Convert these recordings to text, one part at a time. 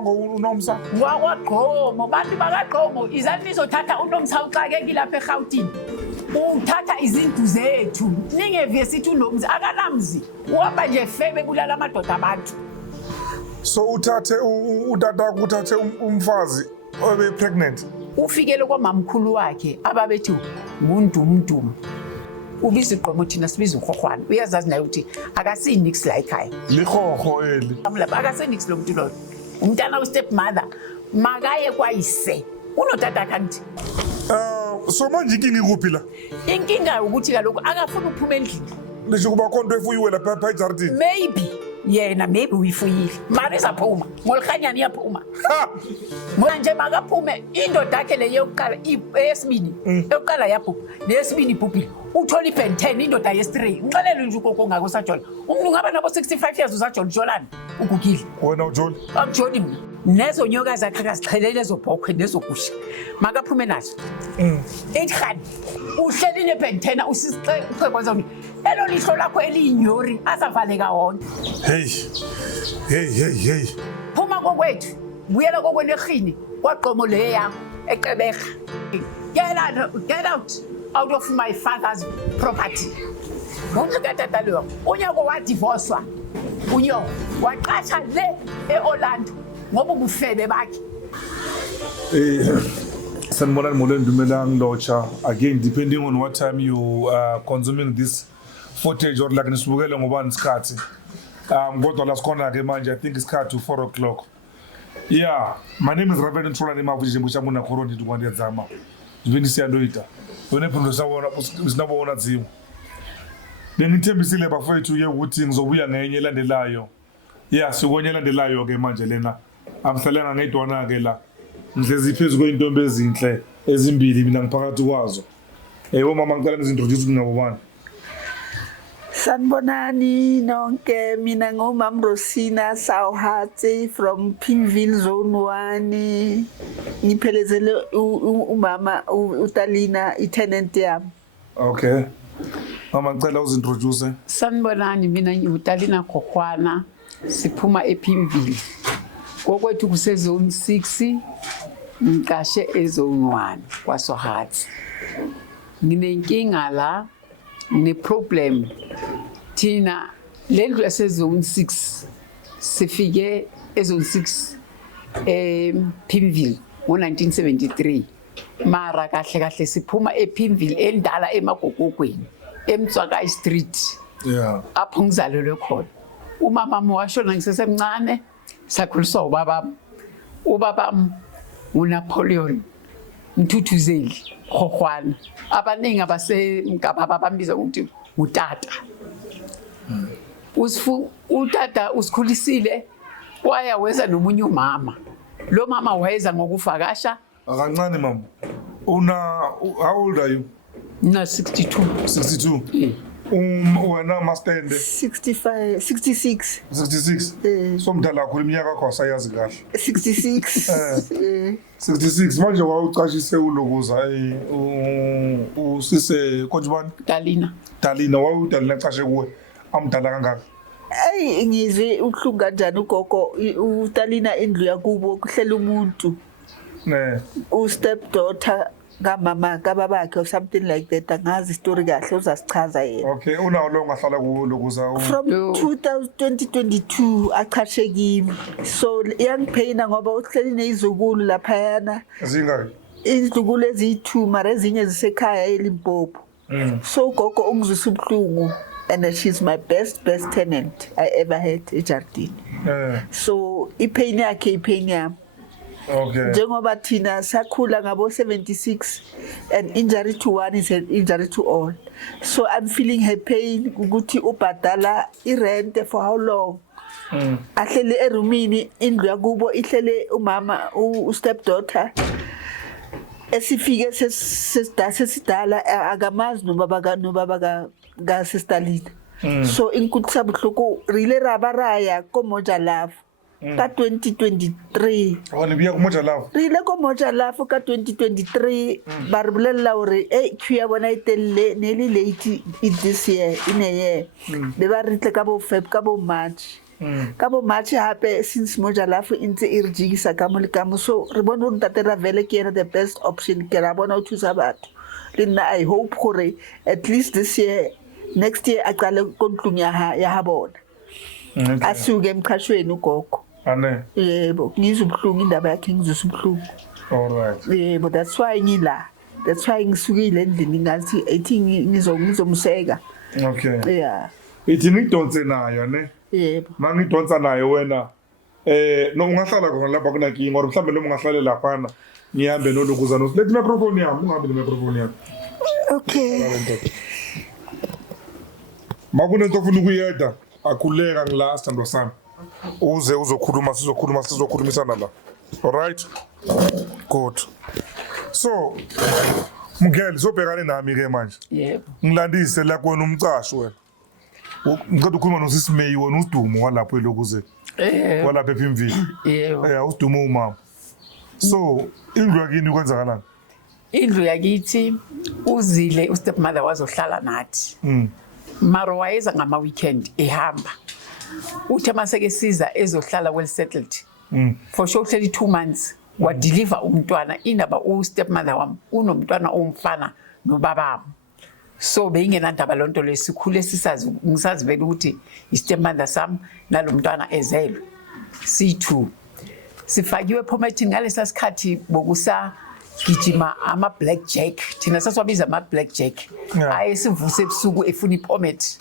uNomsa wakwaqhomo bantu bakaqhomo izandla izothatha uNomsa uxakekile lapha eGauteng uthatha izindlu zethu ningeve sithi uNomsa akanamzi uhamba nje febe bulala amadoda abantu. So uthathe utata kuthathe umfazi obe pregnant Ufikele kwamamkhulu wakhe ababethi ngundumdum ubiza igqomo thina sibiza uKhokhwana uyazazi naye ukuthi akasinix la ekhaya likhokho eli amlapha akasinix lo muntu lo umntana ustep mother makaye kwayise unotata kanti. So manje inkinga ikuphi la Inkinga ukuthi kaloko akafuna ukuphuma endlini lisho kuba khonto efuyiwe lapha eJardini maybe yena maybe uyifuyile mara izaphuma ngolikhanyana iyaphuma manje makaphume indoda yakhe le yokuqala eyesibini yokuqala yabhubha neyesibini ibhubhile uthola iBen 10 indoda yesi3 ngixelele nje ukoko ngako sajola umuntu ngaba nabo 65 years usajola Jolani ugugile wena ujoli akujoli mina nezo nyoka zakhe akazixhelele ezobhokhwe nezogusha makaphume nazo ekhani uhleli neBen 10 usicekwenza elo lihlo lakho eliyinyori asavaleka wonke hey phuma kokwethu buyela kokwenerhini kwaqomo le yakho eqeberha get out of my father's property. Ngumhluka lo unyoko wadivorcewa unyoko waqasha le eOrlando ngoba ubufebe bakhe. Sanibonani molweni Dumelang Locha again depending on what time you are consuming this footage or like nisibukele ngobani isikhathi kodwa la sikhona ke manje I think isikhathi 4 o'clock. Yeah, my name is Reverend Ntulani Mavuje Mbuchamuna Khoroni Ndingwandiyadzama ndiveni siyandoita wena phndo sinabona dzimo bengithembisile bafowethu ke ukuthi ngizobuya ngenye elandelayo. Yeah, sikonye elandelayo ke manje lena amhlalanga ngedwana ke la ngihlezi phezulu kweintombi ezinhle ezimbili mina ngiphakathi kwazo. Mama ngicela nizintroduce kunabobani. Sanibonani nonke mina ngomam Rosina Sawhatsi from Pimville Zone 1 ngiphelezele umama uTalina itenant yami. Okay. Mama ngicela uzintroduce. Sanibonani mina ngiuTalina Khokhwana siphuma ePimville. Kokwethu kusezone 6 ngikashe ezone 1 kwaSohatsi. Nginenkinga la problem thina lendlu esezone 6 sifike ezone 6 Pimville ngo1973 mara kahle siphuma ePimville endala emagogogweni eMtswaka Street. Yeah, apho ngizalelwe khona umama washona ngisesemncane sakhuliswa ubaba uNapoleon Mthuthuzeli Khokhwana abaningi abasemgaba bambiza ukuthi utata. Utata usikhulisile waya weza nomunye umama lo mama wayeza ngokuvakasha akancane mama how old are you? na 62 wena mastende 65 66 66 so mdala kakhulu iminyaka yakho asayazi kahle 66 66 manje wawucashise ulokuza usise konjubani Dalina wawudalina cashe kuwe amdala kangaka. Hey ngizwe uhlungu kanjani ugogo uTalina indlu yakubo kuhlela umuntu step daughter kamama kababakhe or something like that angazi story kahle uzasichaza yena. Okay, unawo lo ngahlala kuwo lokuza from 2022 achashe kimi so yangiphayina ngoba uhleli nezizukulu lapha yana zingaki izizukulu ezi2 mara ezinye zisekhaya eLimpopo. So gogo ungizwisa ubhlungu and she's my best tenant I ever had eJardini. So ipain yakhe ipain yami. Okay. Njengoba thina sakhula ngabo 76 and injury to one is an injury to all. So I'm feeling her pain ukuthi ubhadala irent for how long. Ahlele erumini indlu yakubo ihlele umama step daughter. Esifike sesidala akamazi nobaba kaSistalina. So inkutsa buhloko rile rabaraya komoja love ka 2023 Wona biya kumoja love. re ile ko moja lafu ka 2023 ba re bolelela hore queue ya bona e telle ne le late this year in a year be ba re tle ka bo Feb ka bo March ka bo March hape since moja lafu intse e re jigisa ka mo le ka mo so re bona hore Ntate Ravele ke yena the best option ke ra bona o thusa batho le nna I hope gore at least this year next year a qale kontlung ya ha bona asuke emkhashweni ugogo Ane. yebo ngizwe ubuhlungu indaba yakhe ngizwe ubuhlungu All right. yebo that's why ngila that's why ngisukile endlini ngathi ethi ngizomseka Okay. yeah Ithi ngidonse nayo ne. yebo Mangidonsa nayo wena no ungahlala khona lapha kuna kinga or mhlambe noma ungahlale lapha na ngihambe nolokuza no. Let microphone yami ungabe le microphone yami. okay Makunento ofuna ukuyeda akhuleka ngilast ndo sami. Uze sizokhulumisana la. All right? Good. So Mgeli sobhekane nami ke manje. yebo Ngilandise la kwena umcashi wena. Ngicela ukukhuluma noSisi May wena uSidumo walapho elokuze. Walapha ePhimvile. yebo uSidumo umama. So indlu yakini kwenzakalani? indlu yakithi uzile ustepmother wazohlala nathi maro wayeza ngama weekend ehamba uthe maseke siza ezohlala well settled for sure 2 months wa deliver umntwana indaba ustepmother wami unomntwana omfana nobabami so beyingenandaba lonto lesikhule sisazi ngisazi vele ukuthi istepmother sam nalomntwana ezelwe C2 sifakiwe ePometin ngalesa sikhathi bokusa gijima ama blackjack thina saswabiza ama blackjack ayesivuse ebusuku efuna iPomet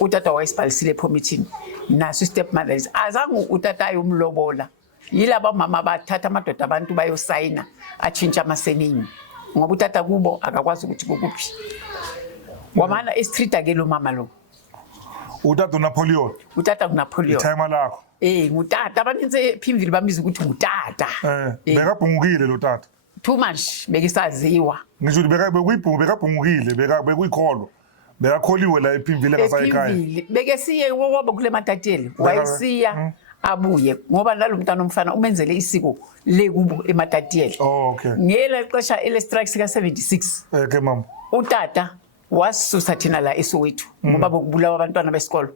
utata wayesibhalisile ePometin naso stepmothers azange utata ayomlobola yilaba mama bathatha amadoda abantu bayosayina achintsha amaseningi ngoba utata kubo akakwazi ukuthi kokuphi wamana eStreet ake lo mama lo Utata Napoleon. utata kuNapoleon Time lakho. ngutata abaninzi ePhimville bamiza ukuthi ngutata Bekabhungukile lo tata. too much bekisaziwa Ngisho bekuyibhungu bekabhungukile bekuyikholwa. Bekakholiwe la ePhimvile ngasayikhaya. beke siye woba kule matateli wayesiya abuye ngoba nalomntana omfana umenzele isiko lekubo ematateli Oh okay. ngela xesha ele strikes ka 76 Okay mama. utata wasusa thina la eSoweto ngoba bokubulawa abantwana besikolo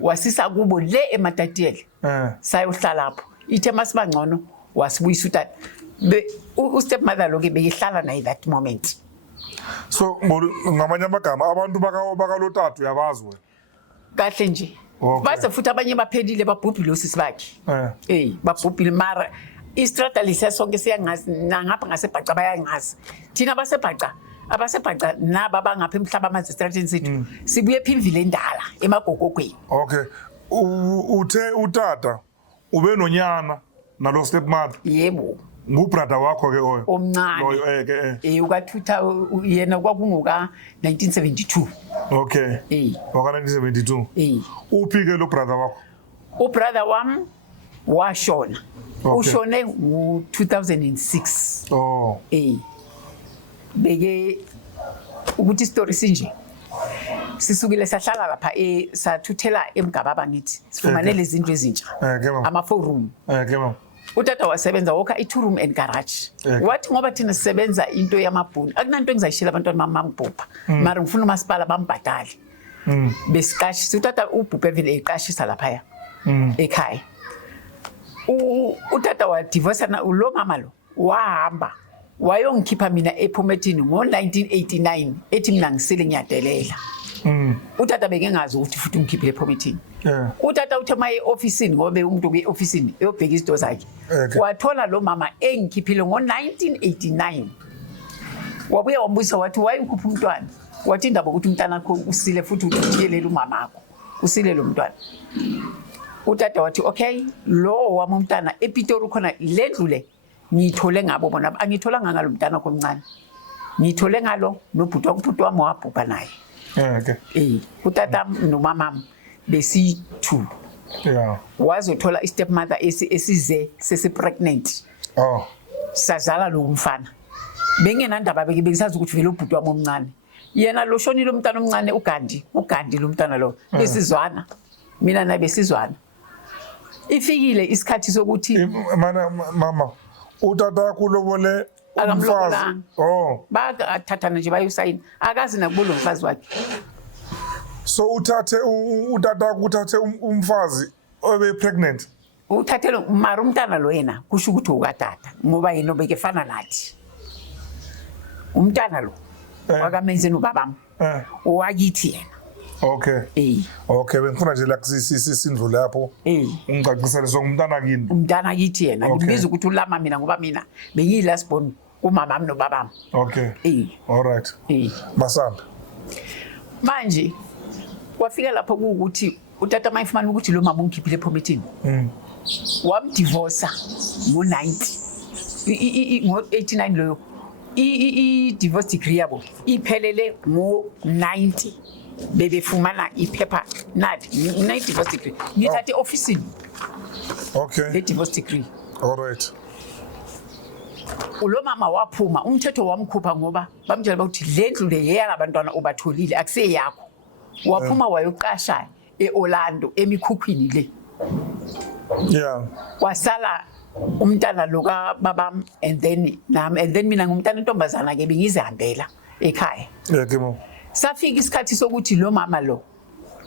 wasisa kubo le ematateli sayohlala lapho ithe masibangcono wasibuyisa utata ustepmother lo ke beyihlala naye that moment So ngamanye amagama abantu bakalotatu yabazi wena. kahle nje base futhi abanye baphelile babhubhile usisi bakhe babhubhile mara istrata lise sonke siyangazi ngapha ngasebhaca bayangazi thina abasebhaca naba bangapha emhlaba amazistrateni sethu sibuye ePhimvile endala emagogogweni Okay. Uthe utata ube nonyana nalo stepmother. yebo Ngubrother wakho ke oyo. omncane Loyo ukathutha yena kwakungoka 1972 Okay. Waka 1972. Uphi ke lo brother wakho? ubrother wami washona Okay. ushone ngo2006 Oh. beke ukuthi story sinje sisukile sahlala lapha sathuthela eMgababa ngithi sifumane lezi zinto ezintsha ama 4 room mama. utata wasebenza wokha i2 room and garage wathi ngoba thina sisebenza into yamabhunu akunanto engizayishela abantwana mamangibhupha mara ngifuna umasipala bambhadale besiqashisa utata ubhuphe vele eqashisa lapha ekhaya utata wa divorce na lo mama lo wahamba wayongikhipha mina ePometin ngo1989 ethi mina ngisile ngiyadelela utata bengengazi ukuthi futhi ungikhiphile ePometin utata uthe maye officeini ngobe umuntu ke officeini eyobheka izinto zakhe wathola lo mama engikhiphile ngo1989 wabuye wambuza wathi why ukhupha umntwana wathi indaba ukuthi umntana wakho usile futhi uthiyelela umama wakho usile lo mntwana utata wathi okay lo wami umntana ePitori khona lendlu le ngithole ngabo bona angitholanga ngalo mntana komncane ngithole ngalo nobhuti wami wabhubha naye utata nomama besi2 wazothola istepmother esize sesipregnant sazala lo mfana bengenandaba bekisazi ukuthi vele ubhuti wami omncane yena lo shonile umntana omncane ugandi lo mntana lo besizwana mina naye besizwana ifikile isikhathi sokuthi mana mama utata kulobole umfazi akamlobolanga oh bathathana nje bayosayina akazi nakubo lo mfazi wakhe. so utata kuthathe umfazi obe pregnant Uthathele mara umntana lo yena kusho ukuthi ukatata ngoba yena obekefana nathi umntana lo wakamenzeni ubabam wakithi yena. Okay. Okay, bengifuna nje la sisindlu lapho. Ungicacisele songumntana kini. Umntana kithi yena ngibiza ukuthi ulama mina ngoba mina bengiyilast born umama no babam. Okay. All right. Masamba. Manje kwafika lapho ukuthi utata mayifumana ukuthi lo mama ungikhiphile ephomethini. Wamdivorce ngo-90 ngo-89 loyo i-divorce decree yabo iphelele ngo-90 bebefumana iphepha nathi divorce decree ngithathe ofisini. Okay. Le divorce decree. All right. Ulo mama waphuma umthetho wamkhupha ngoba bamtshela ukuthi le ndlu le yeyalabantwana obatholile akuseyakho. Waphuma wayoqasha eOrlando emikhukhwini le. Yeah. Wasala umntana lo kababam and then mina ngumntana intombazana ke bengizihambela ekhaya. Yebo. Safika isikhathi sokuthi lo mama lo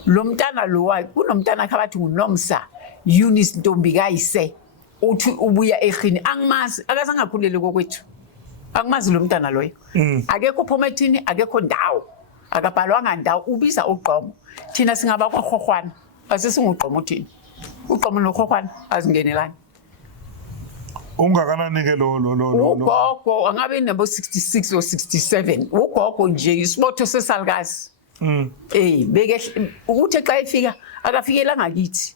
mntana lo kunomntana akabathi nguNomsa Eunice Ntombi kayise uthi ubuya ekhini angimazi akazange akhulele kokwethu angimazi lo mntana loyo akekho phomethini akekho ndawo akabhalwanga ndawo ubiza uGqomo thina singaba kwaGqokhwana asisingugqomo thina uGqomo noGqokhwana azingenelani. Ungakanani ke lo ugogo angabe nabo 66 or 67 ugogo nje isibotho sesalukazi. Beke ukuthi xa efika akafikela ngakithi.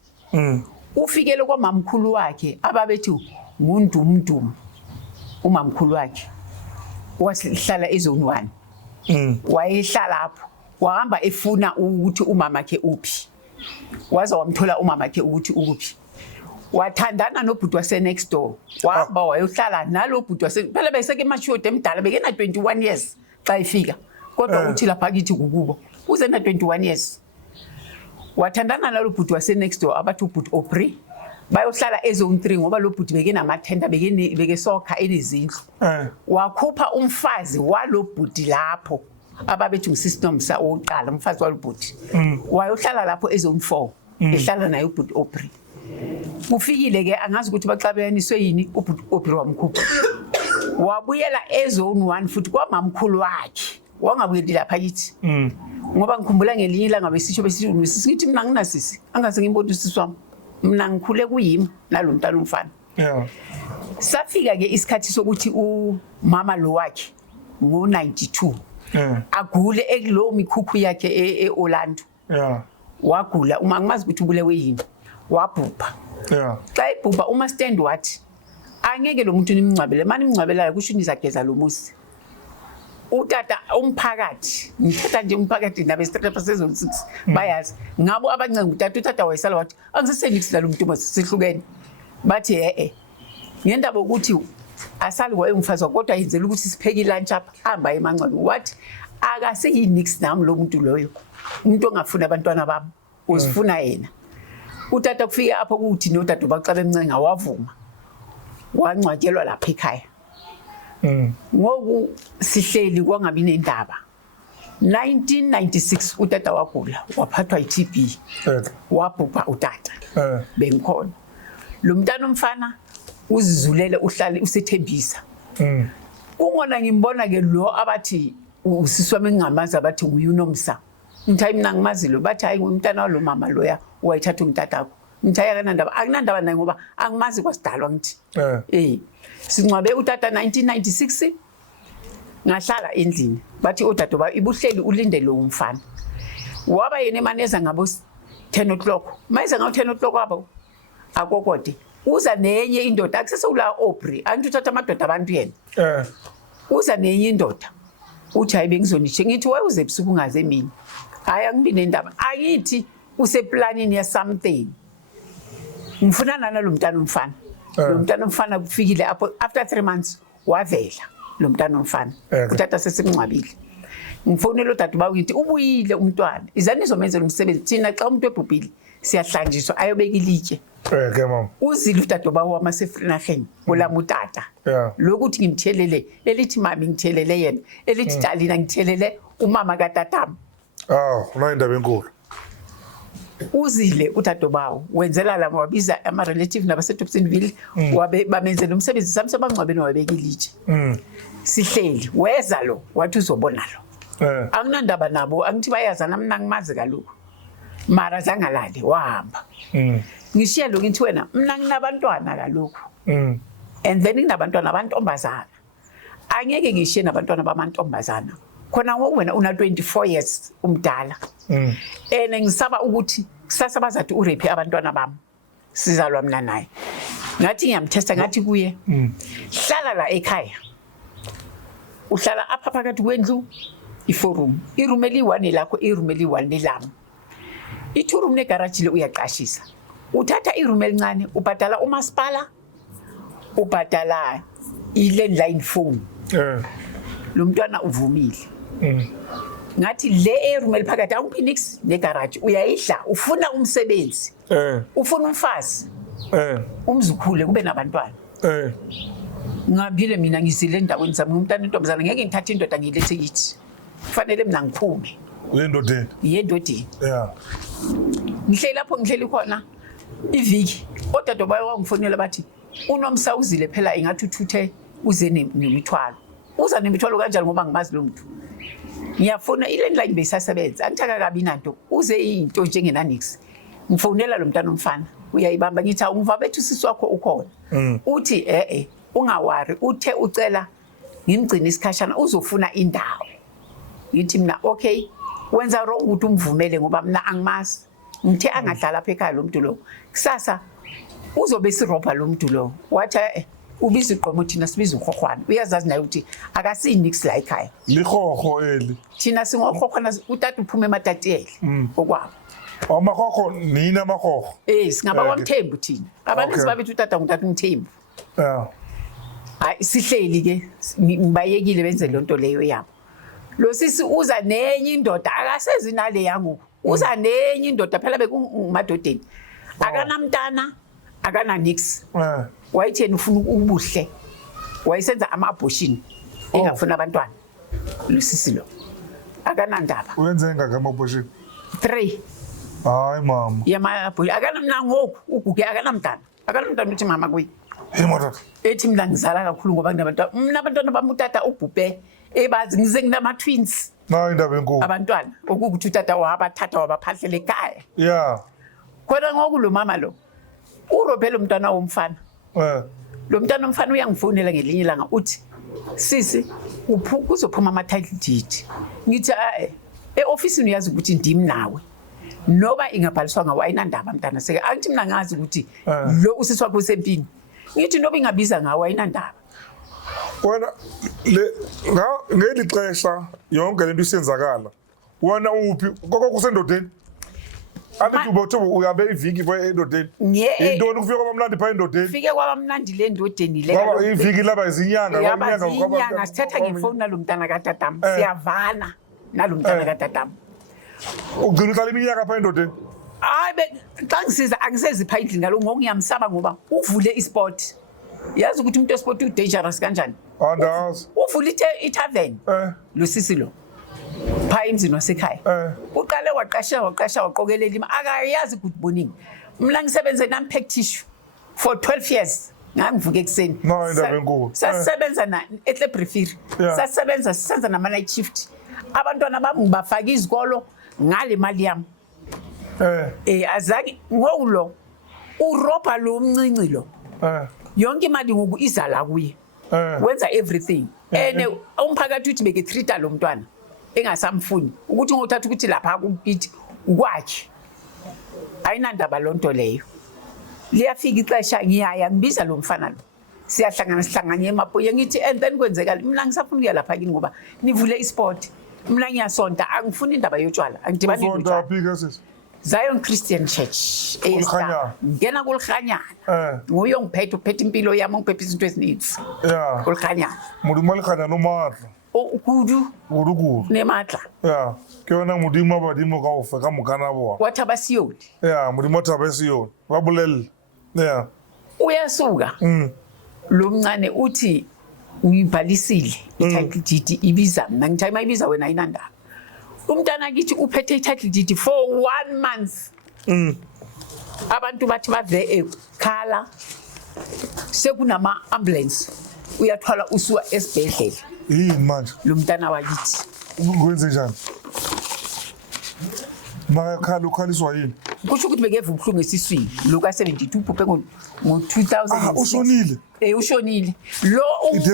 Ufikele kwamamkhulu wakhe ababethi ngundumdum umamkhulu wakhe wasihlala ezone 1 wayehlala lapho wahamba efuna ukuthi umama wakhe uphi waza wamthola umama wakhe ukuthi ukuphi wathandana nobhuti wase next door wahamba wayohlala nalo bhuti wase phela beseke mashode emdala bekena 21 years xa ifika kodwa uthi lapha kithi kukubo uze na 21 years wathandana nalo bhuti wase next door abathi ubhuti Opri bayohlala ezone 3 ngoba lo bhuti bekena mathenda beke soccer elizindlu wakhupha umfazi walo bhuti lapho ababethi ngusisinomsa oqala umfazi walo bhuti wayohlala lapho ezone 4 ehlala naye ubhuti Opri. Ufikile ke angazi ukuthi baxabeyaniswe yini ubhuti Opri wamkhupha wabuyela ezone 1 futhi kwamamkhulu wakhe wangabuyeli lapha kithi ngoba ngikhumbula ngelinye ilanga besisho ngithi mina nginasisi angaze ngimbona usisi wami mina ngikhule kuyimi nalomntana umfana. Safika ke isikhathi sokuthi umama lo wakhe ngo92 agule ekulo mikhukhu yakhe eOrlando. Wagula uma ngimazi ukuthi ubulewe yini wabhubha. Xa ebhubha uma stand wathi angeke lo muntu nimncwabele mani imncwabelayo kusho nizageza lo musi. Utata umphakathi ngithatha nje umphakathi nabe strepa sezone 6 bayazi ngabo abancenga utata wayesala wathi angiseseniksi lo muntu masihlukene bathi ngendaba ukuthi asali kwa umfazi kodwa yenzela ukuthi sipheke lunch apha hamba emancwane wathi akaseyinix nami lo muntu loyo umuntu ongafuna abantwana bami uzifuna yena. Utata kufika apho kuthi notata baqala emncenga wavuma wancwatshelwa lapha ekhaya. Ngoku sihleli kwangabi nendaba 1996 utata wagula waphathwa iTB wabhubha utata bengikhona lo mntana umfana uzizulele uhlale usethembisa kungona ngimbona ke lo abathi usiswami ngingamazi abathi nguYunomsa ngithayi mina ngimazi lo bathi hayi umntana walo mama loya wayithatha umtatakho ngithaya kanandaba akunandaba naye ngoba angimazi kwasidalwa ngithi sincwabe utata 1996 ngahlala endlini bathi utata ba ibuhleli ulinde lo umfana waba yena emaneza ngabo 10 o'clock mayeza ngawo 10 o'clock wabo akokode uza nenye indoda akusesewula Opri antu uthatha amadoda abantu yena uza nenye indoda uthi hayi bengizonitshe ngithi waye uze ebusuku ungaze mina hayi angibi nendaba ayithi useplanini ya something ngifuna nalo mntana umfana lo mntana umfana kufikile after 3 months wavela lo mntana umfana utata sesimncwabile ngifonela utata bawithi ubuyile umntwana izani izomenzela umsebenzi thina xa umuntu ebhubhile siyahlanjiswa ayobeka ilitshe ke mama. Uzile udadewabo wamasefrinaheni olamutata. Yeah. Lokuthi ngimthelele elithi mami ngithelele yena elithi Dalina ngithelele umama katatam. Unayindaba enkulu. Uzile udadewabo wenzela lama wabiza ama relative nabaseTopsonville wabe bamenzela umsebenzi samsebangcwabeni wabeka ilitshe. Sihleli weza lo wathi uzobona lo. Akunandaba nabo angithi bayazana mina ngimazi kaloko. Mara zangalale wahamba. Ngishiya lo ngithi wena mina nginabantwana kaloko. And then nginabantwana abantombazana. Angeke ngishiye nabantwana bamantombazana. Khona ngoku wena una 24 years umdala. Ngisaba ukuthi kusasa bazathi urape abantwana bami. Sizalwa mina naye. Ngathi ngiyamthesta ngathi kuye. Hlala la ekhaya. Uhlala apha phakathi kwendlu iforum. Iroom eli1 lakho iroom eli1 lelami. I2 room negarage le uyaqashisa. Uthatha iroom elincane ubhadala umasipala ubhadala i-landline phone. Lo mntwana uvumile. Ngathi le room eliphakathi awuPhoenix negarage uyayidla ufuna umsebenzi. Ufuna umfazi. Umzukhule kube nabantwana. Ngabile mina ngizile endaweni zami umntana intombazana ngeke ngithathe indoda ngilethe yithi. Kufanele mina ngiphume. Uyendodeni. Yendodeni. Ngihleli lapho ngihleli khona iviki odadewabo wangifonela bathi uNomsa uzile phela ingathi uthuthe uze nemithwalo. Uza nemithwalo kanjani ngoba ngimazi lo muntu. Ngiyafona ilandline beyisasebenza angithaka kabi nanto uze into njengenanix. Ngifonela lo mntana umfana uyayibamba ngithi awungiva bethu sisi wakho ukhona. Uthi ungawari uthe ucela ngimgcina isikhashana uzofuna indawo. Ngithi mina okay wenza wrong ukuthi umvumele ngoba mina angimazi. Ngithe angadlala apha ekhaya lo muntu lo. Kusasa uzobe sirobha lo muntu lo. Wathi ubiza igqomo thina sibiza ukhokwana. Uyazazi naye ukuthi akasinix la ekhaya. Likhokho eli. Thina singokhokwana utata uphume ematatiyeli okwabo. Amakhokho nina amakhokho. Singaba kwamthembu thina. Abantu sibabethu utata ngutata umthembu. Hayi sihleli ke ngibayekile benze lonto leyo yabo. Lo sisi uza nenye indoda akasezi nale yangu. Uza nenye indoda phela bekungumadodeni. Akanamntana, akana nix. Wayitheni ufuna ubuhle. Wayisenza ama-abortion. Engafuna abantwana. Lo sisi lo. Akanandaba. Wenze engaka ama-abortion? 3. Hayi mama. Yama-abortion. Akanamna ngoku uguge akanamntana. Akanamntana uthi mama kuyi. Madod. Ethi mina ngizala kakhulu ngoba nginabantwana. Mina abantwana bami utata ubhubhe. Ebazi ngize nginama twins. Indaba enkulu. Abantwana okuthi utata wabathatha wabaphahlela ekhaya. Khona ngoku lo mama lo urobhe lo mntwana womfana. Lo mntwana womfana uyangifonela ngelinye ilanga uthi sisi kuzophuma ama-title deed. Ngithi e-ofisini uyazi ukuthi ndim nawe. Noba ingabhaliswa ngawo ayinandaba mntana seke angithi mina ngazi ukuthi lo usisi wakho usempini. Ngithi noba ingabiza ngawo ayinandaba. Wena ngeli xesha yonke lento isenzakala wena uphi kusendodeni andithi ubotho uyabe iviki for endodeni intoni kufika kwabamnandi pha endodeni fike kwabamnandi le ndodeni le ngoba iviki laba izinyanga inyanga sithetha ngefoni nalo mntana katatam siyavana nalo mntana katatam ugcina uhlala iminyaka pha endodeni hayi xa ngisiza angisezipha endlini ngalo ngoku ngiyamsaba ngoba uvule isport yazi ukuthi umuntu esport u-dangerous kanjani. Andazi. Uvule i-tavern lo sisi lo pha emzini wasekhaya. Uqale waqasha waqokelela imali akayazi good morning. Mina ngisebenze nam-pack tissue for 12 years. Ngangivuka ekuseni. Indaba enkulu. Sasebenza eTlebrifiri. Sasebenza sisenza nama-night shift. Abantwana bami ngibafaka izikolo ngale mali yami. Azange ngoku lo urobha lo mncinci lo. Yonke imali ngoku iza la kuye. Wenza everything. Umphakathi uthi beke treata lo mntwana engasamfuni ukuthi ngothatha ukuthi lapha kukithi ukwakhe. Ayinandaba lonto leyo. Liyafika ixesha ngiyaya ngibiza lo mfana lo. Sihlanganye emapoye ngithi and then kwenzeka mina ngisafuna ukuya lapha kini ngoba nivule isport. Mina ngiyasonta angifuni indaba yotshwala angidibani notshwala. Zion Christian Church ngena kulikhanyana nguye ongiphethe impilo yami ongiphethe izinto ezininzi kulikhanyana modimo likhanyana omatla kudu nematla ke yona modimo badimo ka ofe ka mokana bona wa thaba Sioni modimo thaba Sioni ba bolelle Yeah. uyasuka lo mncane uthi ngibhalisile i-title deed ibiza mina ngithi mayibiza wena ayinandaba umntana kithi uphethe i-title deed for 1 month abantu bathi bave ekhala sekunama ambulance uyathwala usuka esibhedlela yini manje lo mntana wakithi ngwenze njani makakhala ukhaliswa yini kusho ukuthi bekeva ubuhlungu esiswini lo ka-72 uphuphe ngo-2006 ushonile ushonile lo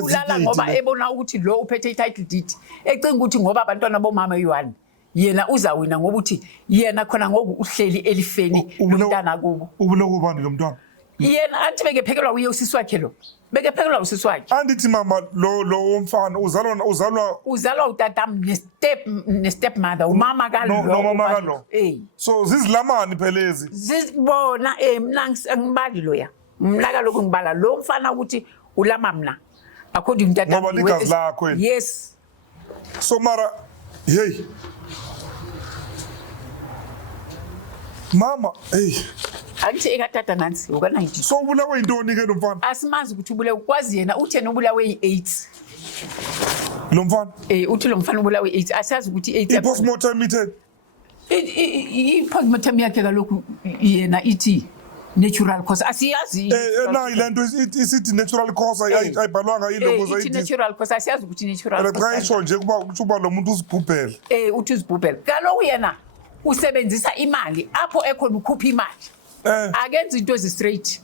ulala ngoba ebona ukuthi lo uphethe i-title deed ecinga ukuthi ngoba abantwana bomama yi-1 yena uzawina ngoba uthi yena khona ngoku uhleli elifeni lomntana kubo ubulokubani lo mntwana yena athi bekephekelwa uye usisi wakhe lo bekephekelwa usisi wakhe andithi mama lo womfana uzalwa utatam ne-step mother umama nomama kalo so zizilamani phelezi zibona mina angibali loya mna kaloku ngibala lo mfana ukuthi ulama mna according umtata ngoba ligazi lakho yes so mara hey mama hey angithi ekatata nansi uka-90 so ubulawe yintoni ke lo mfana asimazi ukuthi ubulawe kwazi yena uthi yena ubulawe yi-8 lo mfana uthi lo mfana ubulawe yi-8 asazi ukuthi i-8 i-postmortem itheni i-postmortem yakhe kaloku yena ithi natural cause asiyazi nayi le nto isithi natural cause ayibhalwanga yiloko ithi natural cause asiyazi ukuthi natural cause ayisho nje kuba lo muntu uzibhubhela uthi uzibhubhela kaloku yena usebenzisa imali apho ekhona ukhupha imali akenza into ezi-straight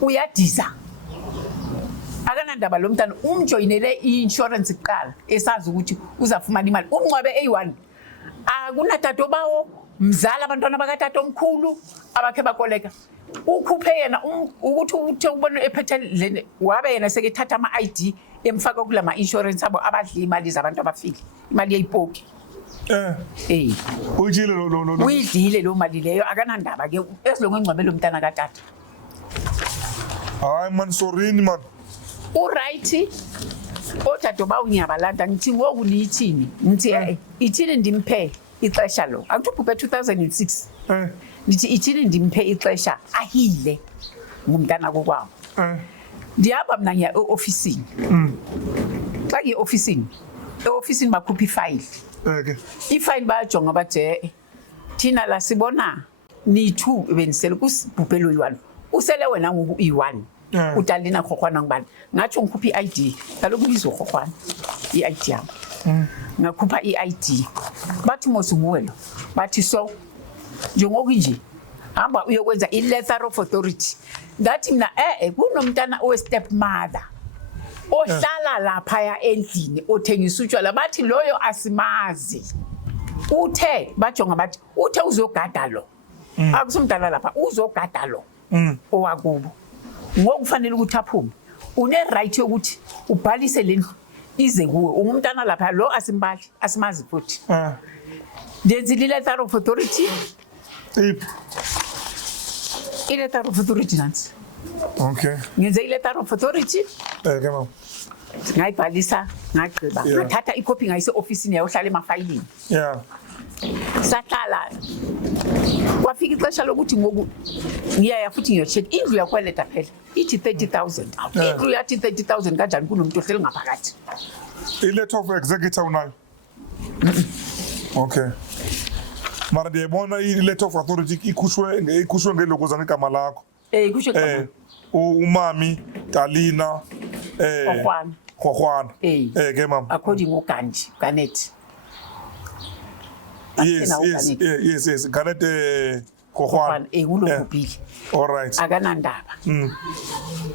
uyadiza akanandaba lo mntana umjoyinele i-insurance kuqala esazi ukuthi uzafumana imali umnqwabe eyi-1 akunatato bawo mzala abantwana bakatato omkhulu abakhe bakoleka ukhuphe yena ukuthi uthe ubona ephethe lene wabe yena sekethatha ama-ID emfaka kula ma-insurance abo abadla imali zabantu abafile imali yeyipoki uyidlile lo mali leyo akanandaba ke esilongo engcwabelo mntana katata hayi man sorini man uright otata bawunyabalanda ngithi ngoku niyithini ngithi ithini ndimphe ixesha lo akuthi ubhubhe 2006 ndithi ithini ndimphe ixesha ahile ngumntana kokwawo ndihamba mna ngiya e-ofisini xa ngiye-ofisini e-ofisini bakhupha ifayili ifayili bayajonga bathi thina la sibona ni-2 benisele kusibhubhelo yi-1 usele wena ngoku i-1 utalina Rogwana ngibani ngathi ngikhupha i-ID kaloku bizo Rogwana i-ID yami ngakhupha i-ID bathi mosinguwe lo bathi so njengoku nje hamba uyokwenza i-letter of authority ngathi mina kunomntana owe-step mother ohlala laphaya endlini othengisa utshwala bathi loyo asimazi uthe bajonga bathi uthe uzogada lo akusumdala lapha uzogada lo owakubo ngokufanele ukuthi aphume une-right yokuthi ubhalise le ndlu ize kuwe ungumntana lapha lo asimbali asimazi futhi ndenzile i-letter of authority i-letter of authority nansi okay ngenze i-letter of authority ke mama ngayibhalisa ngagqiba ngathatha ikhophi ngayise ofisini yayohlala emafayilini sahlala kwafika ixesha lokuthi ngoku ngiyaya futhi ngiyocheck indlu yakweleta phela ithi 30,000 indlu yathi 30,000 kanjani kunomuntu ohleli ngaphakathi i-letter of executor unayo okay mara ndiyayibona i-letter of authority ikhushwe ngelogozana igama lakho kusho umami Talina Rogwana ke mama according uGandhi Ganet yes Ganet Rogwana ulobhubhile all right akanandaba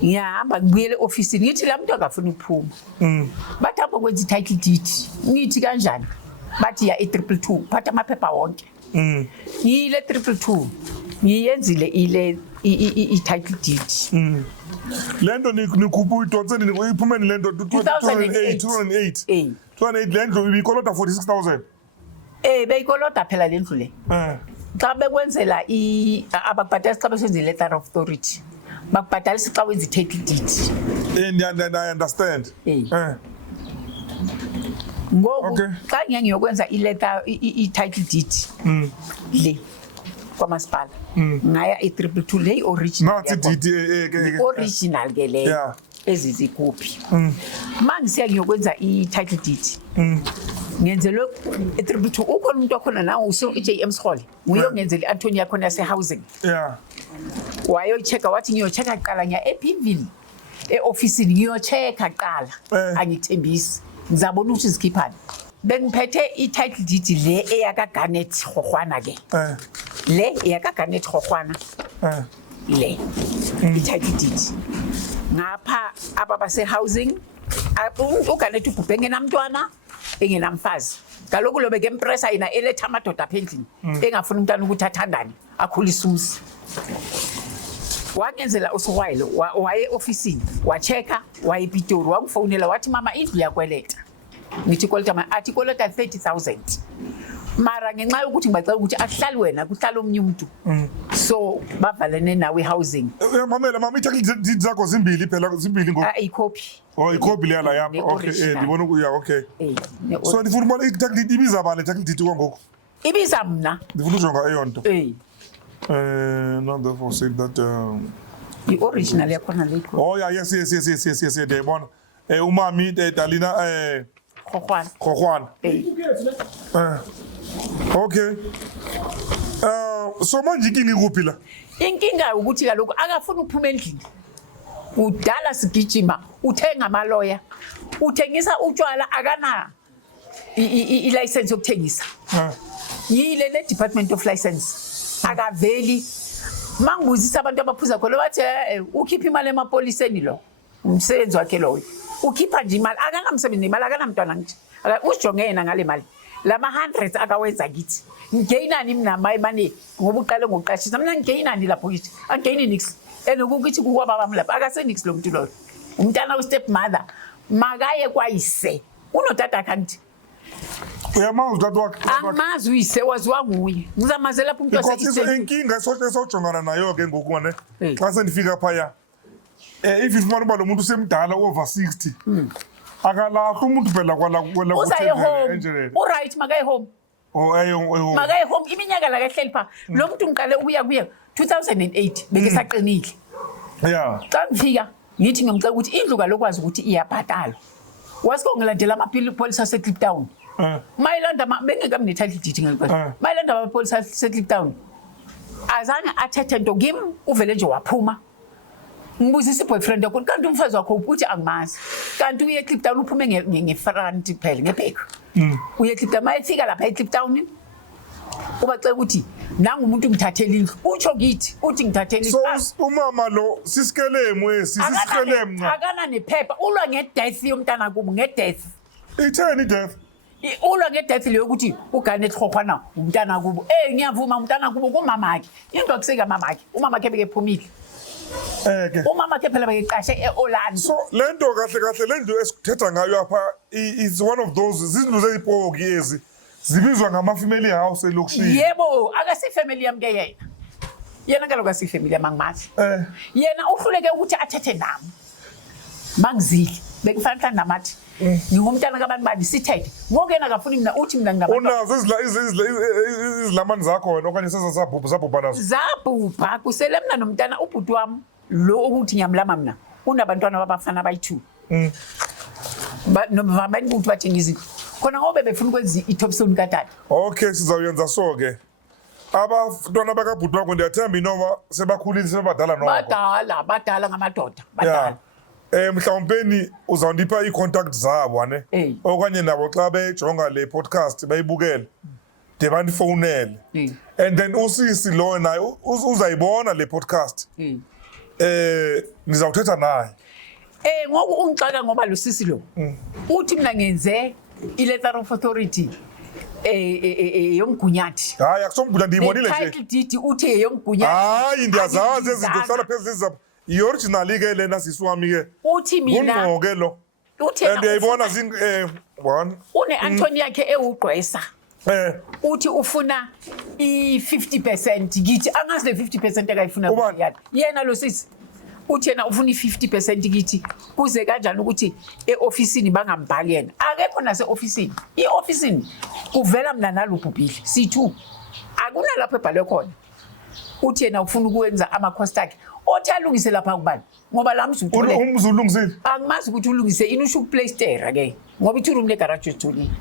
ngiyahamba ngibuyele ofisini ngithi la muntu akafuna ukuphuma bathi apho kwenza i-title deed ngithi kanjani bathi ya e-222 phatha amaphepha wonke ngiyile 322 ngiyenzile i-title deed lento nikhupha uyidonseni uyiphumeni lento 2008 lendlu ibikolota 46,000 beyikolota phela lendlu le xa bekwenzela abakubhatalisi xa besenza i-letter of authority bakubhatalisa xa wenza i-title deed I understand ngoku xa ngiyokwenza i-letter i-title deed le kwamasipala ngaya e322 le original Nathi DD original ke le Yeah. ezizikuphi mangisiya ngiyokwenza i-title deed ngenzelwe e322 ukhona umuntu wakhona nawo uJM Skhole nguyongenzela i-Antonia khona yase-housing yeah wayoyichecka wathi ngiyochecka kuqala ngiya ePimville e-ofisini ngiyochecka kuqala angithembisi ngizabona ukuthi zikhiphani bengiphethe i-title deed le eyaka Garnet Gogwana ke le eyaka Garnet Gogwana le i-title deed ngapha ababase housing uGarnet ubhubhe ngenamntwana engenamfazi kaloku lobe ke impressa yina eletha amadoda apha endlini engafuna umntana ukuthi athandane akhulise umsi wangenzela uSwile waye ofisini wachecka wayePitori wangifonela wathi mama indlu yakweleta ngithi kweleta athi kweleta 30,000 mara ngenxa yokuthi ngibacela ukuthi ahlali wena kuhlala omnye umuntu so bavalene nawe housing mama ithakli zakho zimbili phela zimbili ngo icopy icopy le yala yapha okay ndibona ukuya okay so ndifuna ukubona ithakli ibiza bale ithakli dithi kwangoku ibiza mna ndifuna ujonga eyonto not therefore say that the original yakhona le oh yeah yes ndiyayibona umami Dalina Gogwana okay so manje inkinga ikuphi la inkinga ukuthi kaloku akafuna ukuphuma endlini udala sigijima uthenga amaloya uthengisa utshwala akana i-license yokuthengisa yile le Department of License akaveli mangibuzisa abantu abaphuza khona bathi ukhipha imali emapoliseni lo umsebenzi wakhe loyo ukhipha nje imali akanamsebenzi imali akanamntwana nje usijonge yena ngale mali lama 100 akawenza kithi ngeyinani mina mayimane ngoba uqale ngokuqashisa mina ngeyinani lapho kithi angeyini nix enokuthi kukwababa lapha akasenix lo muntu loyo umntana we-step mother makaye kwayise unotata akanti uyamazi that wakhe amazi uyise waziwa nguye ngizamaze lapho umuntu waseyise inkinga esojongana nayo ke ngoku ne xa sendifika phaya if ifumana uba lo muntu semdala over 60 akalahla umuntu phela kwala uzaye home uright makaye home makaye home iminyaka la kahleli pha lo muntu ngiqale ubuya kuye 2008 beke saqinile yeah xa ngifika ngithi ngimcela ukuthi indlu kalokwazi ukuthi iyabhatalwa wasiko ngilandela amapolice aseCliptown mayilanda bengekamne title deed ngakho mayilanda amapolice aseCliptown azange athethe nto kimi uvele nje waphuma ngibuzisa iboyfriend yakho kanti umfazi wakho uthi angimazi kanti uye eCliptown uphume ngefront phela ngeback uye eCliptown mayefika lapha eCliptown ubacela ukuthi nanga umuntu ngithathela indlu utsho ngithi uthi ngithathela indlu so umama lo sisikelemu sisikelemu akana nephepha ulwa ngedeath yomntana kubo ngedeath itheni death ulwa ngedeath leyo ukuthi uGarnet Gogwana umntana kubo ngiyavuma umntana kubo kumama yakhe into akuseka mama yakhe umama yakhe bekephumile umama ke phela beqashe eOrlando so lento kahle lento esikuthetha ngayo apha is one of those izindlu zezipoki ezi zibizwa ngama-family house elokishini yebo akasifamily yami ke yena kaloku asifamily amangimazi yena uhluleke ukuthi athethe nami mangizile bekufanele namathi ngingumntana kabantu bani sithethe ngoku yena akafuni mina uthi mina nginabantu unazo izilamani zakho wena okanye zabhubha nazo zabhubha kusele mina nomntana ubhuti wami lo ukuthi ngiyamlama mina unabantwana babafana abayi2 nobani ukuthi bathengisa khona ngoba befuna ukwenza i-topstone katata okay sizawuyenza so ke abantwana bakabhuti wakho ndiyathemba inoma sebakhulile sebadala noma badala ngamadoda badala mhlawumpeni uzawundipha ii-contact zabo ne okanye nabo xa bejonga le podcast bayibukele de bandifowunele and then usisi lo naye uzayibona le podcast nizawuthetha naye ngoku ungixaka ngoba lo sisi lo uthi mina ngenze i-letter of authority yomgunyathi hayi akusomgunya ndiyibonile nje title deed uthi yomgunyathi hayi ndiyazazi ezinto hlala phezulu zizapha i-original ke lena sisiwami ke uthi mina unqoke lo uthi and uyayibona one une-Antonia yakhe ewugqwesa uthi ufuna i-50% ngithi angazi le 50% ekayifuna yena lo sisi uthi yena ufuna i-50% kithi kuze kanjani ukuthi e-ofisini bangambhali yena akekho nase-ofisini i-ofisini kuvela mina nalubhubhile C2 akunalapho ebhalwe khona uthi yena ufuna ukwenza ama-cost akhe othi alungise lapha kubani ngoba la mzulu umzulungizile angimazi ukuthi ulungise ini usho ukuplaystera ke ngoba i-2 room le-garage uthulile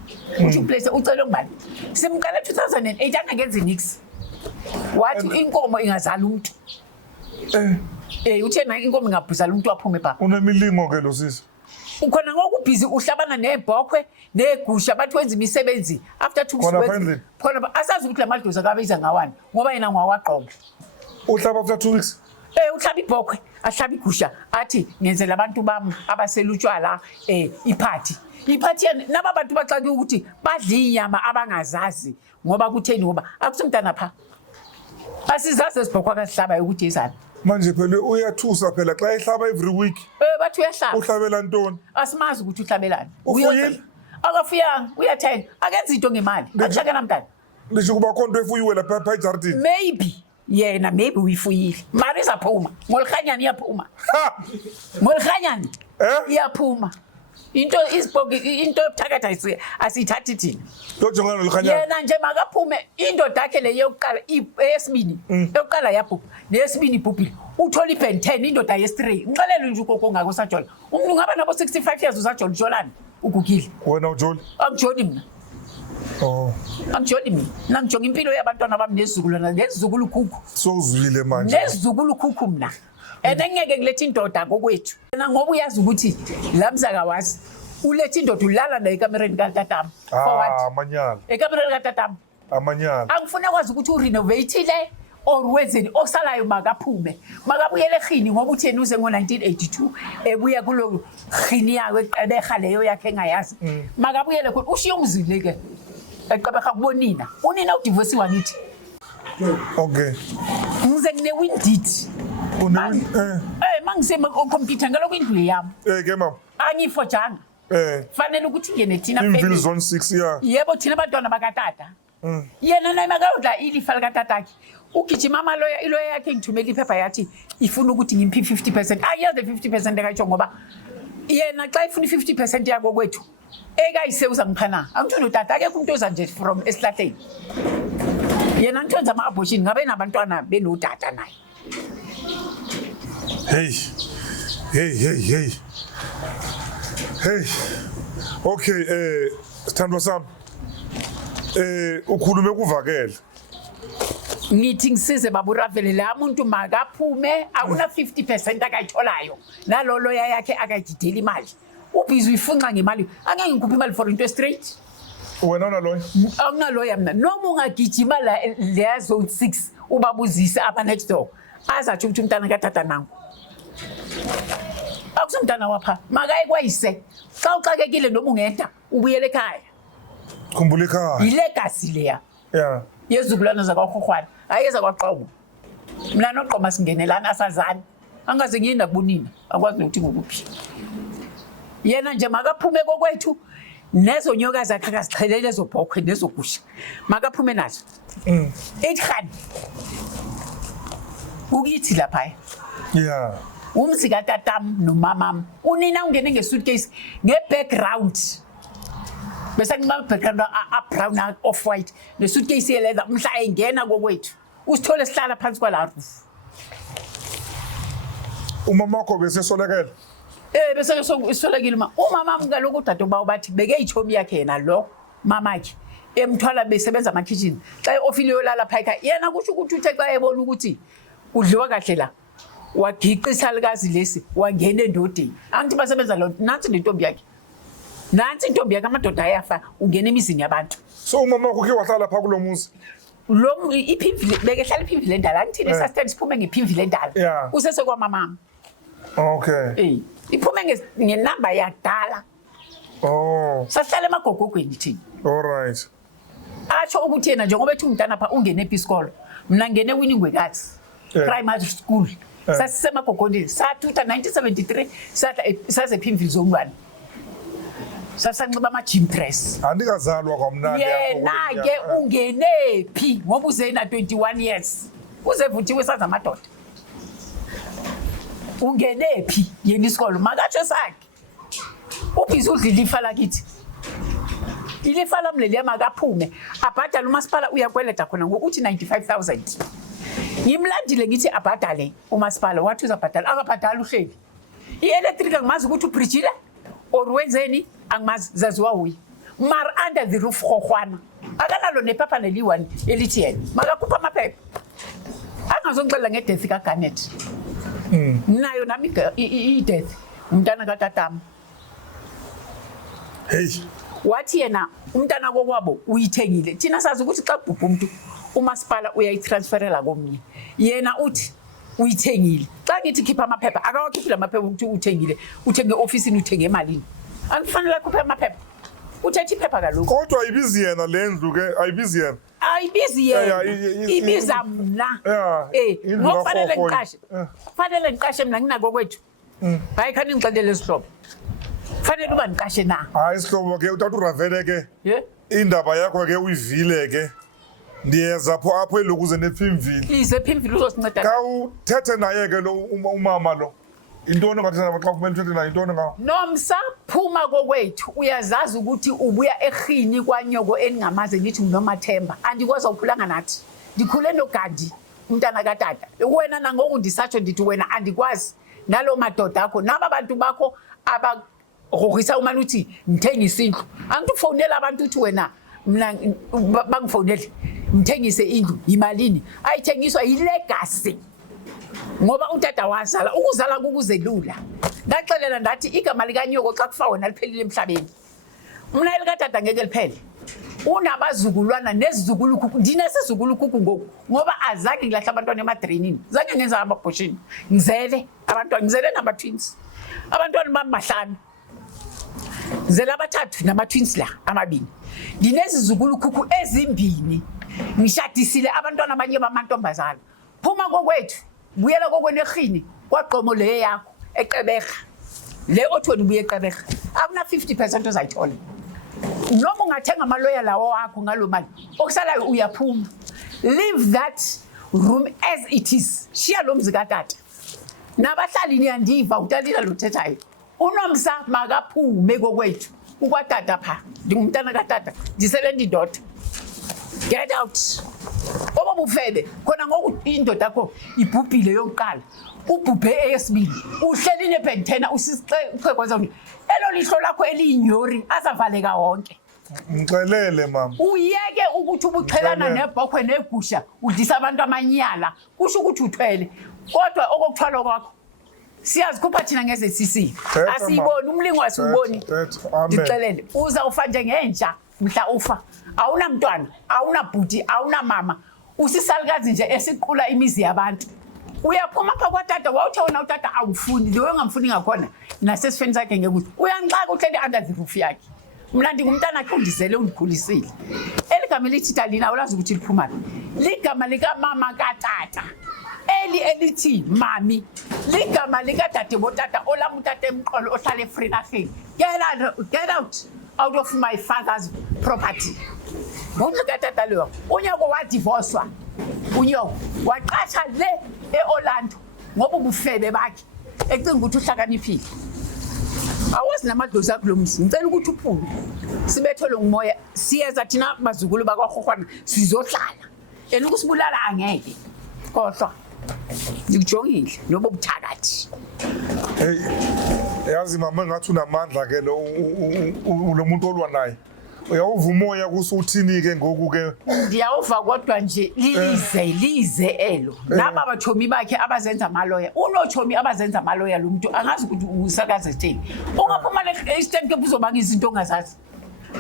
uthi uplaystera ucele ngubani simqala 2008 angakenzi nix wathi inkomo ingazala umuntu uthi yena inkomo ingabhuzala umuntu aphume pha unemilingo-ke lo sisi ukhona ngokubhizi uhlabana nebhokhwe negusha bathi wenza imisebenzi after 2 weeks khona asazi ukuthi la madlozi akabiza ngawani ngoba yena ngwawaqobo uhlaba after 2 weeks uhlaba ibhokhwe ahlaba igusha athi ngenzela abantu bami abaselutshwala iphathi naba bantu baxake ukuthi badla inyama abangazazi ngoba kutheni ngoba akusumntana pha asizazi esibhokhwe akasihlabayo ukuthi izani manje phela uyathusa phela xa ehlaba every week bathi uyahlaba uhlabela ntoni asimazi ukuthi uhlabelani ufuyile akafuyanga uyathenga akenza into ngemali akushakela mntana lisho kuba khonto efuyiwe lapha ejardini maybe yena maybe uyifuyile mari izaphuma ngolihanyani iyaphuma ngolihanyani iyaphuma into yobuthakatha asiyithathi thina lojongana nolihanyani yena nje makaphume indoda yakhe le yokuqala eyesibini yokuqala yabhubha neyesibini ibhubhile uthola i-Ben 10 indoda yesi-3 ngixelele nje ukoko ngako usajola umuntu ngaba nabo 65 years usajola ujolani ugugile wena ujoli angijoli mina angijoli mina ngijonga impilo yabantwana bami nezizukulwana nezizukulu khukhu sowuzwile manje nezizukulu khukhu mina and engeke ngilethe indoda kokwethu yena ngoba uyazi ukuthi la mzakawazi ulethe indoda ulala nayo ekamereni katatama amanyala ekamereni katatama amanyala angifuna kwazi ukuthi urenovatile or wenzeni osalayo makaphume makabuyele ekhini ngoba uthi yena uze ngo-1982 ebuya kulo khini yakho eqebeha leyo yakhe engayazi makabuyele khona ushiye umzile-ke eqebeha kubonina unina udivosiwa nithi okay ngize ngine-windit mangisekhompyutha ngalokho indlu yami ke mama angiyifojanga fanele ukuthi ngene thina imvili zone 6 ya yebo thina abantwana bakatata yena naye makayodla ilifa likatatakhe ugijima amaloya iloya yakhe ngithumela iphepha yathi ifuna ukuthi ngimpi 50% ayazi 50% ekayitsho ngoba yena xa ifuna 50% yako kwethu ekayise uzangiphana angithola utata akekho umuntu oza nje from esihlahleni yena ngithonza ama-abortion ngabe nabantwana benodata naye hey okay sithandwa sami ukhulume kuvakela ngithi ngisize baburavele la muntu makaphume akuna 50% akayitholayo nalolo yakhe akayididela imali ubhizi uyifunxa ngemali angeke ngikhuphe imali for into straight wena unaloyo akunaloya mina noma ungagijima la zone 6 ubabuzise apa next door azathi ukuthi umntana katata nangu akusumntana wapha makaye kwayise xa uxakekile noma ungenda ubuyele ekhaya khumbula ekhaya ilegacy leya yezukulwana zakwahohwana ayeza kwaqobo mina noqoma singenelana asazani angaze ngiyenda kubonina akwazi ukuthi ngokuphi yena nje makaphume kokwethu nezo nyoka zakhe akazixhelele ezobhokhwe nezogusha makaphume nazo ekhani ukithi lapha umzi katatam nomamam unina ungene ngesuitcase ngebackground bese ngima-background a-brown off-white nesuitcase yeleather mhla engena kokwethu usithole sihlala phansi kwala roof umama wakho besesolekele bese isolekile umamam kaloku udadewabo bathi bekeyithomi yakhe yena lo mamakhe emthwala besebenza ama-kitchen xa i-ofile yolala phayika yena kusho ukuthi uthe xa ebona ukuthi udliwa kahle la wagiqa isalukazi lesi wangena endodeni angithi basebenza lo nansi nentombi yakhe nansi intombi yakhe amadoda ayafa ungena emizini yabantu so umama wakho ke wahlala pha kulo muzi lo iphimvile bekehlala iphimvile endala angithini sasithanda siphume ngephimvile endala usesekwamamama okay iphume ngenamba yakudala sasihlala emagogogweni thina alright atsho ukuthi yena njengoba ethi umntana pha ungene episikolo mna ngene winingwekazi primary school sasisemagogondeni sathutha 1973 saze ephimvile zomlwane sasanxiba ama-gym dress andikazalwa kwamnandi yena-ke ungenephi ngoba uzena 21 years uzevuthiwe saza amadoda ungenephi yena isikolo makatsho sakhe ubhizi udla ilifa lakithi ilifa lam leliya makaphume abhadala umasipala uyakweleda khona ngokuthi 95,000 ngimlandile ngithi abhadale umasipala wathi uzabhadala akabhadala uhleli i-electric angimazi ukuthi ubridgile or wenzeni angimazi zaziwa uyi mar under the roof khokhwana akanalo nephepha neli-1 elithi yena makakhupha amaphepha angazongixelela ngedeath kaGarnet nayo nami i-death umntana katatama hey wathi yena umntana kokwabo uyithengile thina sazi ukuthi xa kubhubha umuntu umasipala uyayitransferela komnye yena uthi uyithengile xa ngithi khipha amaphepha akawakhiphi lamaphepha ukuthi uthengile uthenge ofisini uthenge emalini angifanele akhuphe amaphepha uthethe iphepha kaloku kodwa ayibizi yena le ndlu ke ayibizi yena ayibizi yena ibiza mna ngokufanele ngiqashe fanele ngiqashe mina nginako kwethu hayi khani ngixelele isihlobo fanele uba niqashe na hayi isihlobo ke utata uravele ke indaba yakho ke uyivile ke ndiyeza apho elokuze nephimvili ize phimvili uzosinceda ka uthethe naye ke lo umama lo intoni ngathana xa kumele uthethe naye intoni ngawo nomsa phuma kokwethu uyazazi ukuthi ubuya ekhini kwanyoko eningamaze ngithi nginomathemba andikwazi ukuphulanga nathi ndikhule nogadi umntana katata wena nangoku ndisatsho ndithi wena andikwazi nalo madoda akho naba bantu bakho abagrogisa umane uthi ngithengisa indlu angikufonela abantu uthi wena mina bangifonele ngithengise indlu imalini ayithengiswa ilegacy ngoba utata wazala ukuzala kukuzelula ngaxelela ndathi igama likanyoko xa kufa wena liphelile emhlabeni mina elikatata ngeke liphele unabazukulwana nezizukulukuku ndinesizukulukuku ngoku ngoba azange ngilahla abantwana emadrenini zange ngenza amabhoshini ngizele abantwana ngizele nama-twins abantwana bami bahlanu ngizele abathathu nama-twins la amabini ndinezizukulukuku ezimbini ngishadisile abantwana abanye bamantombazana phuma kokwethu buyela kokwenekhini kwaqomo le yakho eqeberha le othweni buye eqeberha akuna 50% ozayithola noma ungathenga amaloya lawo wakho ngalo mali okusalayo uyaphuma leave that room as it is shiya lo mzi katata nabahlali niyandiva utalila lothethayo unomsa makaphume kokwethu ukwatata pha ndingumntana katata ndisele ndindoda get out oba bufebe khona ngoku indoda yakho ibhubhile yokuqala ubhubhe eyesibili uhleli nepentena usixekwenza elo lihlo lakho eliyinyori azavaleka wonke ngixelele mama uyeke ukuthi ubuqhelana nebhokhwe negusha udisa abantu amanyala kusho ukuthi uthwele kodwa okokuthwala kwakho siyazikhupha thina ngeze-CC asiyiboni umlingo asiwuboni ndixelele uzawufa njengentsha mhla ufa awunamntwana awunabhuti awunamama usisalukazi nje esiqula imizi yabantu uyaphuma pha kwatata wawuthe wona utata awufuni leyo ngamfuni ngakhona nasesifeni sakhe ngekuthi uyanxaka uhleli under the roof yakhe mna ndingumntana akhe undizele undikhulisile eligama elithi talina ulazi ukuthi liphumaphi ligama likamama katata eli elithi mami ligama likadade botata olama utata emqolo ohlala efrikafeni get out of my father's property ngoku katata leyo unyoko wadivorcwa unyoko waqasha le e-Orlando ngoba ubufebe bakhe ecinga ukuthi uhlakaniphile awazi namadlozi akulo mzi ngicela ukuthi uphume sibethelwe ngumoya siyeza thina bazukulu bakwaRhohwana sizohlala yena ukusibulala angeke kodwa ngikujongile noba ubuthakathi hey yazi mama ngathi unamandla ke lo muntu olwa naye uyawuva umoya kusuthini ke ngoku ke ndiyawuva kodwa nje lize elo naba abatshomi bakhe abazenza amaloya unotshomi abazenza amaloya lo muntu angazi ukuthi usakaze thini ungaphuma le Eastern Cape uzobanga izinto ongazazi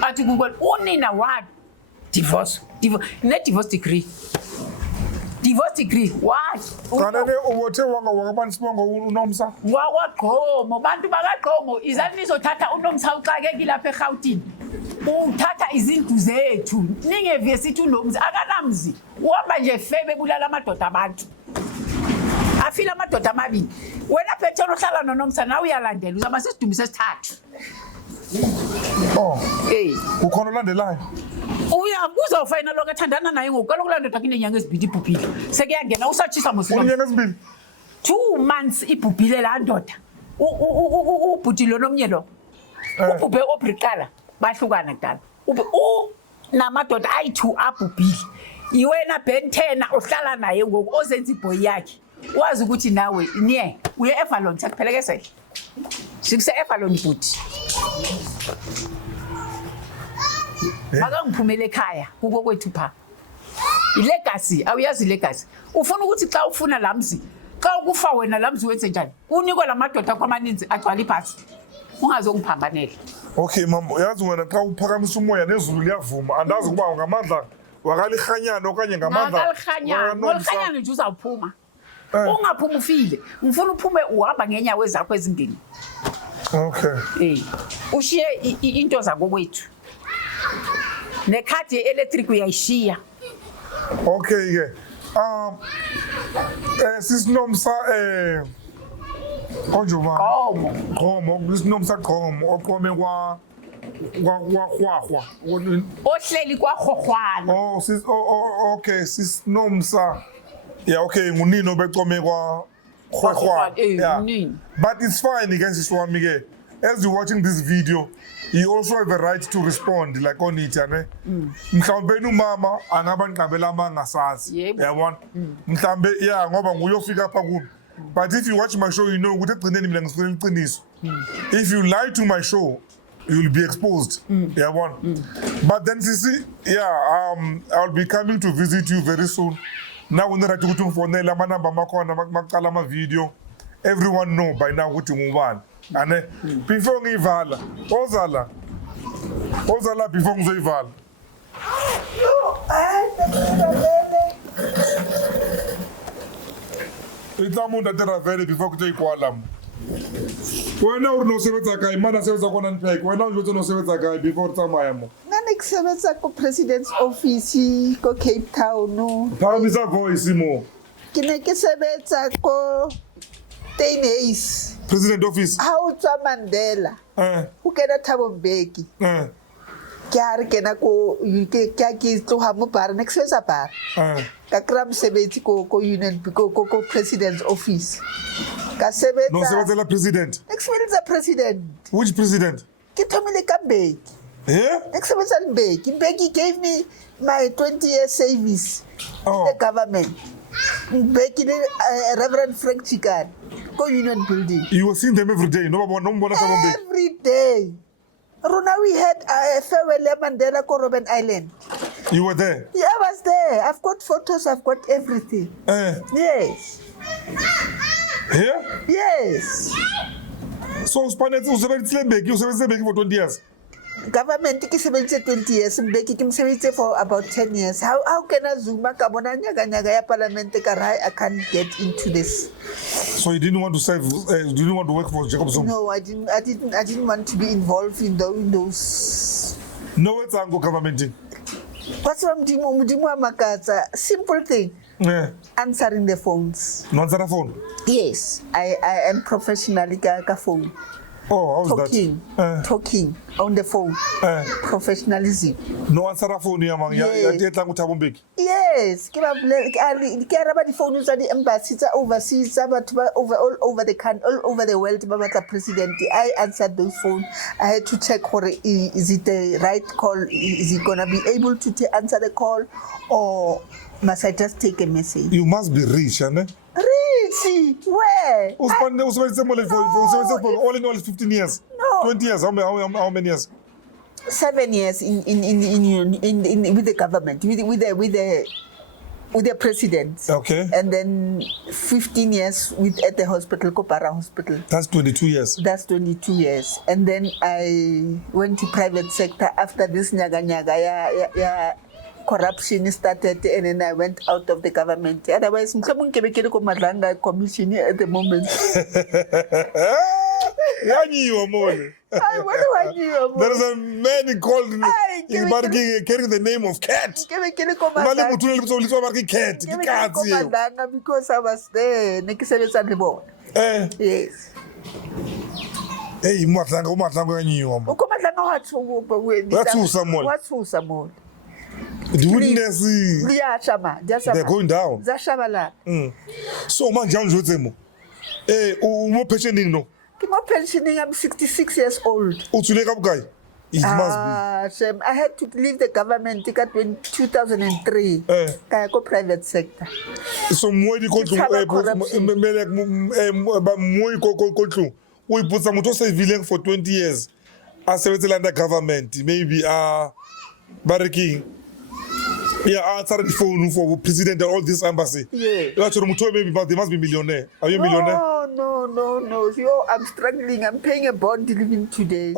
athi kukwena unina wa divorce degree what kanene ubothe wangabani sibongo unomsa wakwaqhomo bantu bakaqhomo izani nizothatha unomsa uxakeki lapha eGauteng uthatha izindlu zethu ningeve sithi unomzi akanamzi uhamba nje febe bulala amadoda abantu afila amadoda amabili wena phethona uhlala nonomsa nawe uyalandela uzaba sesidumise sesithathu ukhona olandelayo uzawufayina lo kathandana naye ngoku kaloku laa ndoda kinenyanga ezibhili ibhubhile sekuyangena usatshisa mosinyanga ezibili 2 months ibhubhile laa ndoda ubhutile nomnye lo ubhubhe obriqala bahlukana kudala namadoda ayi-2 abhubhile Iwena Ben 10 ohlala naye ngoku ozenza iboy yakhe. Wazi ukuthi nawe niye uye Avalon sakuphelekese. Sikuse Avalon futhi. Maka ngiphumele ekhaya kuko kwethu pha. Ilegacy awuyazi ilegacy. Ufuna ukuthi xa ufuna lamzi, xa ukufa wena lamzi wenze njani? Unikwe lamadoda kwamaninzi agcwala iphasi. Ungazongiphambanela. Okay mama, yazi wena xa uphakamisa umoya nezulu liyavuma andazi kuba ngamandla wakalihanyana okanye ngamandla. Ngolkhanyana nje uzawuphuma. Ungaphuma ufile. Ngifuna uphume uhamba ngenyawo zakho ezindini. Okay. Ushiye into zako kwethu. Nekhadi electric uyayishiya. Okay ke. Sisinomsa konjoma. Qomo, sisinomsa Qomo oqome kwa Ohleli kwaGogwana. Oh, okay, sisinomsa. Yeah, okay, ngunino beqome kwa Gogwana. Yeah. But it's fine against Swami ke. As you're watching this video, you also have a right to respond like on it, ne? Mhlawumbe umama angaba ngiqabela amangasazi. Yabona? Mhlawumbe yeah ngoba nguyofika apha kubi. But if you watch my show, you know ukuthi egcineni mina ngifuna iqiniso. If you lie to my show, you'll be exposed. Yabona? But then sisi, yeah, I'll be coming to visit you very soon. Now when right ukuthi ngifonela amanamba makhona maqala ama video. Everyone know by now ukuthi ngubani. Ane before ngivala ozala before ngizoyivala. Itamuntu ateravele before kutoyikwala. Wena uri nosebenza kai mana sebenza kona nipeke wena unje nosebenza kai before tsamaya mo. Nani kusebenza ku President's Office ko Cape Town no. Phamisa voice mo. Kine ke sebetsa ko Taineis. President Office. How to Mandela. Who kena Thabo Mbeki. Ke a re kena ko ke tloga mo bar next sebetsa bar. Ka kra mosebetsi ko union ko President's Office. Ka sebetsa. No sebetsa president. Next sebetsa president. Which president? Ke thomile ka Mbeki. Yeah? Next sebetsa Mbeki. Mbeki gave me my 20-year service in the government. Mbeki Reverend Frank Chikane. Go Union Building. You were seeing them every day. No one every day. Rona, we had a farewell Mandela ko Robben Island. You were there? Yeah, I was there. I've got photos. I've got everything. Yes. Yeah? Yes. So, you Mbeki for 20 years? Government ki sebentse 20 years. Mbeki ki sebentse for about 10 years. How can I Zuma ka bona nyaga ya parliament ka I can't get into this. So you didn't want to serve? You didn't want to work for Jacob Zuma? No, I didn't want to be involved in those. No, it's Ango government. What's mdimu makatsa? Simple thing. Yeah. Answering the phones. No answer the phone? Yes, I am professionally ka phone. Oh, how's talking, that? Talking on the phone. Professionalism. No answer the phone, yeah, man. Yes. Ke araba di phone tsa di embassy tsa overseas but all over the country, all over the world ba batla president. I answered those phones. I had to check is it the right call? Is he gonna be able to answer the call or must I just take a message? You must be rich, eh? Rich? Where? All in all 15 years. No. 20 years. How many years? 7 years in with the government, with the president. Okay. And then 15 years at the hospital, Kopara Hospital. That's 22 years. That's 22 years. And then I went to private sector after this nyaga corruption started, and then I went out of the government. Otherwise, I'm commission at the moment. There is a man called carrying the name of Cat. Because I was there. Yes. Hey, the witness, they're going down. So, man, I'm pensioning. I'm 66 years old. It must Shem, I had to leave the government in 2003. Kaya ko private sector. be. So moi di kontlo ba moi kontlo o iputsa motho se vileng for 20 years. A sebetsela under government maybe barking. Yeah, answer the phone for president and all this embassy. Yeah. That's what maybe but they must be millionaire. Are you a millionaire? No. Yo, I'm struggling. I'm paying a bond living today.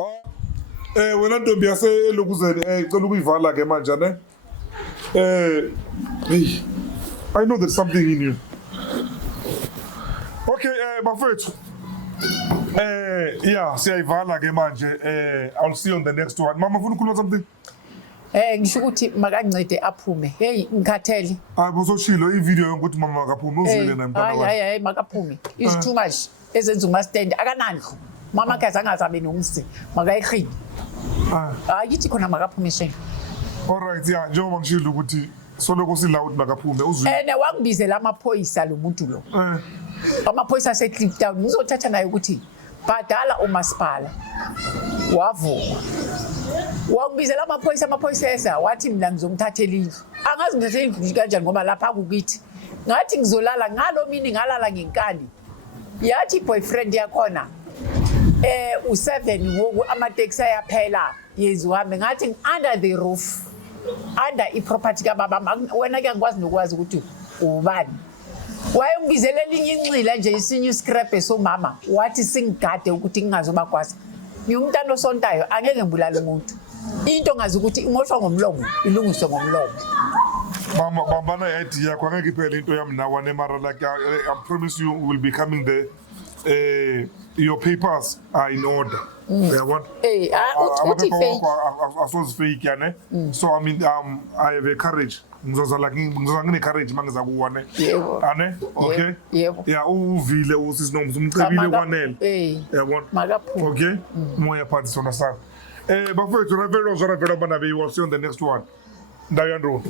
Wena ntombi yase lokuzeni cela ukuyivala ke manje ne I know there's something in you. Okay, bafethu yeah siyayivala ke manje I'll see you on the next one. Mama ufuna ukukhuluma something? Ngisho ukuthi makancede aphume. Hey ngikhathele. Bososhilo ivideo yokuthi mama akaphume uzwile na mntana wakhe. Hayi makaphume. Is too much. Ezenza umastand akanandlo. Mama kaze angazabe nomsi. Makayikhini. Yithi khona makaphume shame. Alright, yeah, njengoba ngishilo ukuthi soloko sila ukuthi makaphume uzwile. Wangibizela amaphoyisa lo muntu lo. Amaphoyisa aseCliptown ngizothatha naye ukuthi bhadala umasipala. Wavuma. Wangibizela amaphoyisa esa wathi mina ngizomthathela indlu. Angazi ngithathe indlu kanjani ngoba lapha kukithi. Ngathi ngizolala ngalo mini ngalala ngenkani. Yathi boyfriend yakhona u7 woku amateksi ayaphela yezihambe ngathi under the roof under iproperty kababa wena ke ngikwazi nokwazi ukuthi ubani wayengibizele elinye incila nje isinye scrap somama wathi singigade ukuthi ngingazoba kwazi ngiyumntana osontayo angeke ngibulala umuntu into ngazi ukuthi imoshwa ngomlomo ilungiswe ngomlomo mama bambana idea yakho angeke iphele into yami nawe nemara like I promise you will be coming there. Your papers are in order. Yeah, what? Fake, yeah, so I mean, I have a courage. Ngizozala courage mangiza kuwane. Ane? Okay? Yeah, uvile usisinomzo umcebile kwanele. Yeah, okay? Moya parties understand. Bafethu na vero zona vero bana be you will see on the next one. Ndayandro.